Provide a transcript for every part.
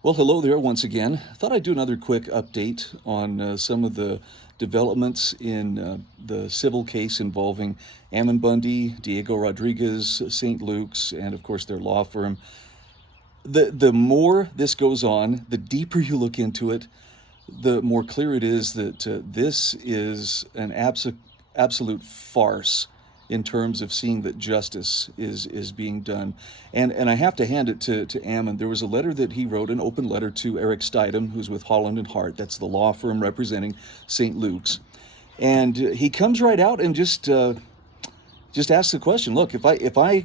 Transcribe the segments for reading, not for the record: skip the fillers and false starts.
Well, hello there once again. I thought I'd do another quick update on some of the developments in the civil case involving Ammon Bundy, Diego Rodriguez, St. Luke's, and of course their law firm. The more this goes on, the deeper you look into it, the more clear it is that this is an absolute farce in terms of seeing that justice is being done. And I have to hand it to Ammon. There was a letter that he wrote, an open letter to Eric Steidem, who's with Holland and Hart. That's the law firm representing St. Luke's. And he comes right out and just asks the question, look, if I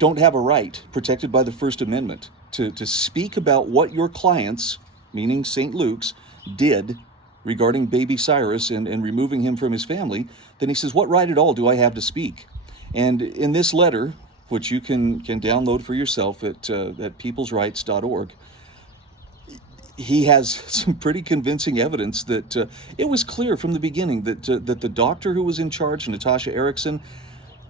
don't have a right protected by the First Amendment to speak about what your clients, meaning St. Luke's, did regarding baby Cyrus and removing him from his family, then he says, what right at all do I have to speak? And in this letter, which you can download for yourself at peoplesrights.org, he has some pretty convincing evidence that it was clear from the beginning that the doctor who was in charge, Natasha Erickson,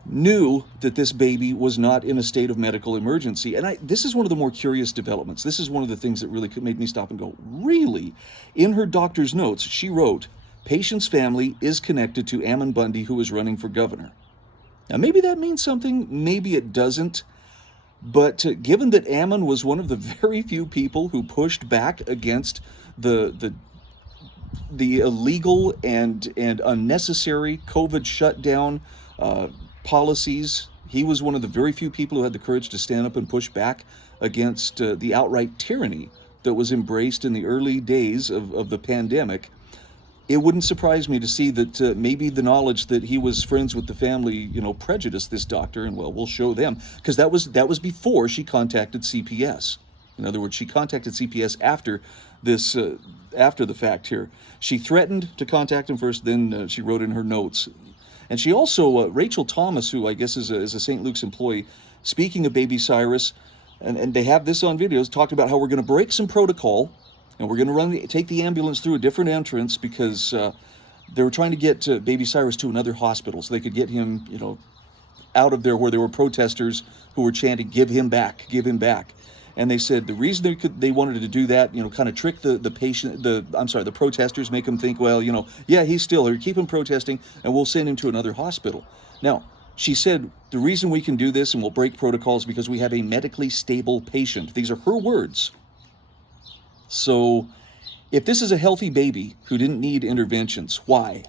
knew that this baby was not in a state of medical emergency. And this is one of the more curious developments. This is one of the things that really made me stop and go, really? In her doctor's notes, she wrote, patient's family is connected to Ammon Bundy, who is running for governor. Now, maybe that means something, maybe it doesn't. But given that Ammon was one of the very few people who pushed back against the illegal and unnecessary COVID shutdown policies, he was one of the very few people who had the courage to stand up and push back against the outright tyranny that was embraced in the early days of the pandemic. It wouldn't surprise me to see that maybe the knowledge that he was friends with the family, prejudiced this doctor, and well, we'll show them, because that was before she contacted CPS. In other words, she contacted CPS after this, after the fact here. She threatened to contact him first, then she wrote in her notes. And she also, Rachel Thomas, who I guess is a St. Luke's employee, speaking of baby Cyrus, and they have this on videos, talked about how we're going to break some protocol, and we're going to take the ambulance through a different entrance because they were trying to get baby Cyrus to another hospital so they could get him, out of there where there were protesters who were chanting, give him back, give him back. And they said the reason they wanted to do that, kind of trick the protesters, make them think, well, yeah, he's still here, keep him protesting, and we'll send him to another hospital. Now, she said the reason we can do this and we'll break protocols because we have a medically stable patient. These are her words. So, if this is a healthy baby who didn't need interventions, why?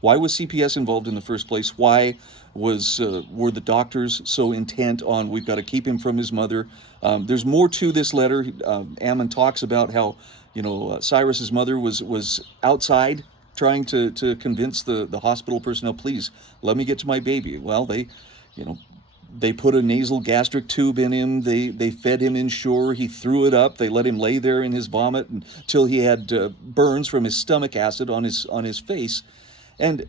Why was CPS involved in the first place? Why were the doctors so intent on we've got to keep him from his mother? There's more to this letter. Ammon talks about how Cyrus's mother was outside trying to convince the hospital personnel, please let me get to my baby. Well, they put a nasal gastric tube in him. They fed him Ensure. He threw it up. They let him lay there in his vomit until he had burns from his stomach acid on his face. And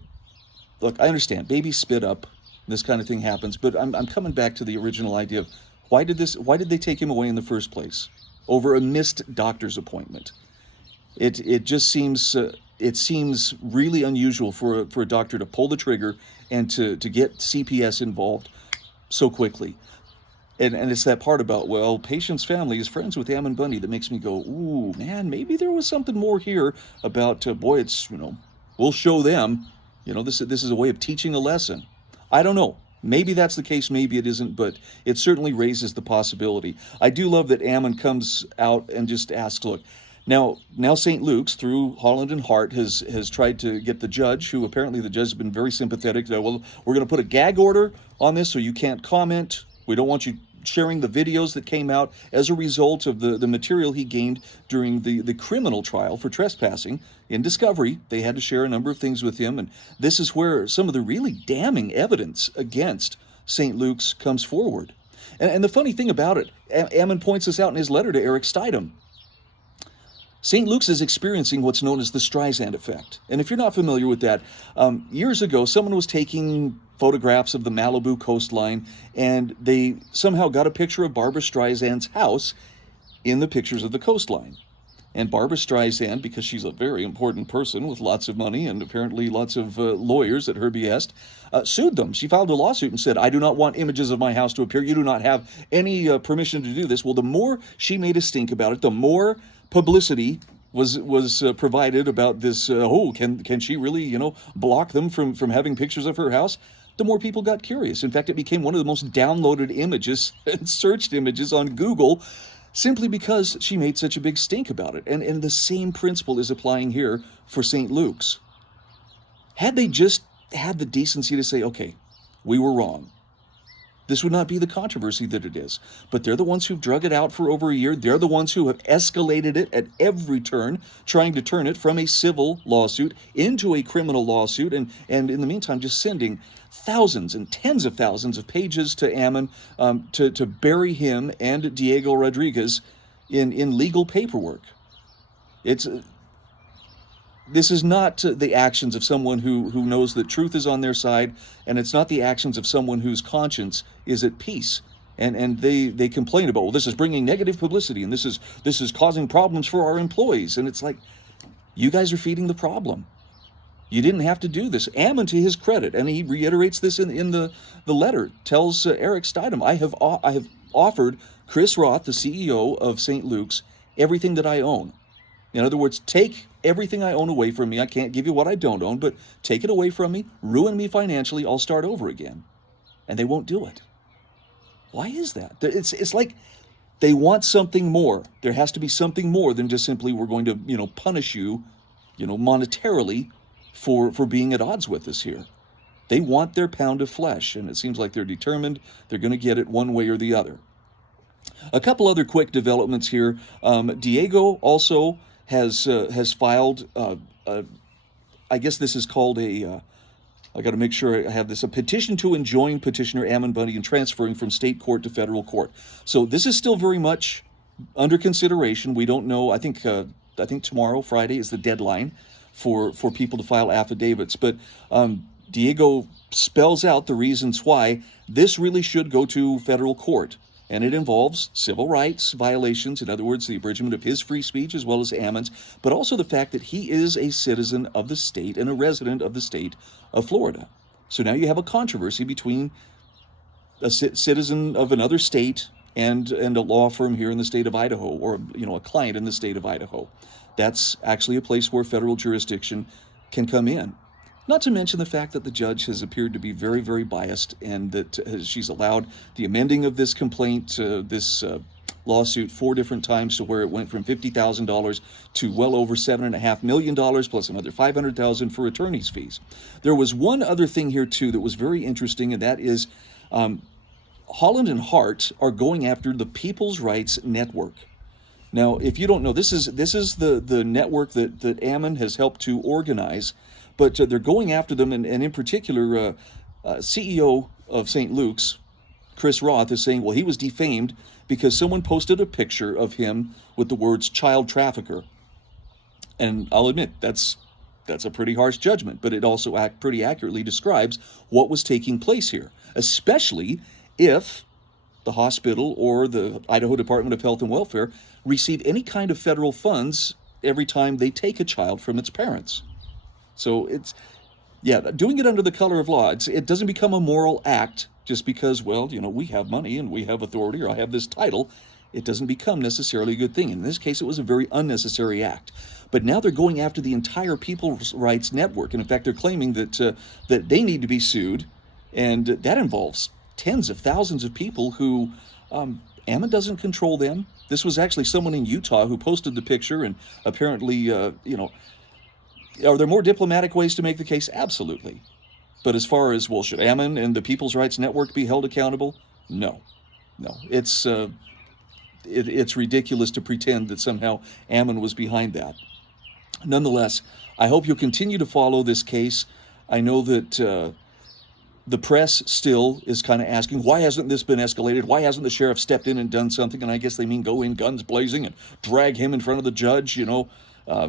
look, I understand babies spit up. This kind of thing happens. But I'm coming back to the original idea of why did they take him away in the first place over a missed doctor's appointment? It just seems really unusual for a doctor to pull the trigger and to get CPS involved so quickly. And it's that part about, well, patient's family is friends with Ammon Bundy that makes me go, ooh, man, maybe there was something more here about, boy, it's, we'll show them, this is a way of teaching a lesson. I don't know. Maybe that's the case, maybe it isn't, but it certainly raises the possibility. I do love that Ammon comes out and just asks, look, now St. Luke's, through Holland and Hart, has tried to get the judge, who apparently the judge has been very sympathetic. Well, we're going to put a gag order on this so you can't comment. We don't want you sharing the videos that came out as a result of the material he gained during the criminal trial for trespassing. In discovery, they had to share a number of things with him, and this is where some of the really damning evidence against St. Luke's comes forward. And the funny thing about it, Ammon points this out in his letter to Eric Steidem. St. Luke's is experiencing what's known as the Streisand effect. And if you're not familiar with that, years ago, someone was taking photographs of the Malibu coastline, and they somehow got a picture of Barbra Streisand's house in the pictures of the coastline. And Barbara Streisand, because she's a very important person with lots of money and apparently lots of lawyers at her behest, sued them. She filed a lawsuit and said, I do not want images of my house to appear. You do not have any permission to do this. Well, the more she made a stink about it, the more publicity was provided about this. Can she really, block them from having pictures of her house? The more people got curious. In fact, it became one of the most downloaded images and searched images on Google, simply because she made such a big stink about it. And the same principle is applying here for St. Luke's. Had they just had the decency to say, okay, we were wrong, this would not be the controversy that it is. But they're the ones who've drug it out for over a year. They're the ones who have escalated it at every turn, trying to turn it from a civil lawsuit into a criminal lawsuit, and in the meantime just sending thousands and tens of thousands of pages to Ammon to bury him and Diego Rodriguez in legal paperwork. This is not the actions of someone who knows that truth is on their side, and it's not the actions of someone whose conscience is at peace. And they complain about, well, this is bringing negative publicity, and this is causing problems for our employees. And it's like, you guys are feeding the problem. You didn't have to do this. Ammon, to his credit, and he reiterates this in the letter, tells Eric Steidham, I have offered Chris Roth, the CEO of St. Luke's, everything that I own. In other words, take everything I own away from me. I can't give you what I don't own, but take it away from me, ruin me financially, I'll start over again. And they won't do it. Why is that? It's like they want something more. There has to be something more than just simply, we're going to, punish you, monetarily for being at odds with us here. They want their pound of flesh, and it seems like they're determined they're going to get it one way or the other. A couple other quick developments here. Diego also has filed, I guess this is called I got to make sure I have this, a petition to enjoin petitioner Ammon Bundy in transferring from state court to federal court. So this is still very much under consideration. We don't know. I think tomorrow, Friday, is the deadline for people to file affidavits. But Diego spells out the reasons why this really should go to federal court. And it involves civil rights violations, in other words, the abridgment of his free speech as well as Ammon's, but also the fact that he is a citizen of the state and a resident of the state of Florida. So now you have a controversy between a citizen of another state and a law firm here in the state of Idaho, or a client in the state of Idaho. That's actually a place where federal jurisdiction can come in. Not to mention the fact that the judge has appeared to be very, very biased, and that she's allowed the amending of this complaint, this lawsuit, 4 different times, to where it went from $50,000 to well over $7.5 million, plus another $500,000 for attorney's fees. There was one other thing here too that was very interesting, and that is Holland and Hart are going after the People's Rights Network. Now, if you don't know, this is the network that Ammon has helped to organize. But they're going after them, and in particular, CEO of St. Luke's, Chris Roth, is saying, well, he was defamed because someone posted a picture of him with the words child trafficker. And I'll admit, that's a pretty harsh judgment, but it also pretty accurately describes what was taking place here, especially if the hospital or the Idaho Department of Health and Welfare receive any kind of federal funds every time they take a child from its parents. So doing it under the color of law, it doesn't become a moral act just because, well, we have money and we have authority, or I have this title. It doesn't become necessarily a good thing. In this case, it was a very unnecessary act. But now they're going after the entire People's Rights Network. And in fact, they're claiming that they need to be sued. And that involves tens of thousands of people who, Ammon doesn't control them. This was actually someone in Utah who posted the picture, and apparently, are there more diplomatic ways to make the case? Absolutely. But as far as, well, should Ammon and the People's Rights Network be held accountable? No. It's ridiculous to pretend that somehow Ammon was behind that. Nonetheless, I hope you'll continue to follow this case. I know that the press still is kind of asking, why hasn't this been escalated? Why hasn't the sheriff stepped in and done something? And I guess they mean go in guns blazing and drag him in front of the judge,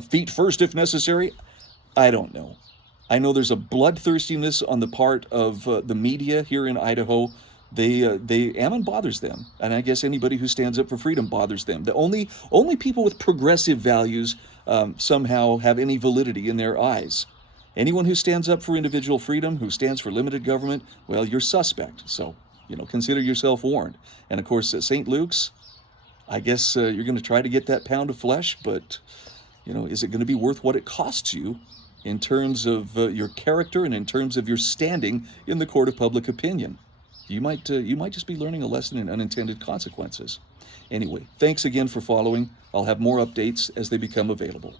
feet first if necessary. I don't know. I know there's a bloodthirstiness on the part of the media here in Idaho Ammon bothers them, and I guess anybody who stands up for freedom bothers them. The only people with progressive values somehow have any validity in their eyes. Anyone who stands up for individual freedom, who stands for limited government, well, you're suspect. So, consider yourself warned. And of course, at St. Luke's, I guess you're going to try to get that pound of flesh, but, is it going to be worth what it costs you in terms of your character and in terms of your standing in the court of public opinion? You might just be learning a lesson in unintended consequences. Anyway, thanks again for following. I'll have more updates as they become available.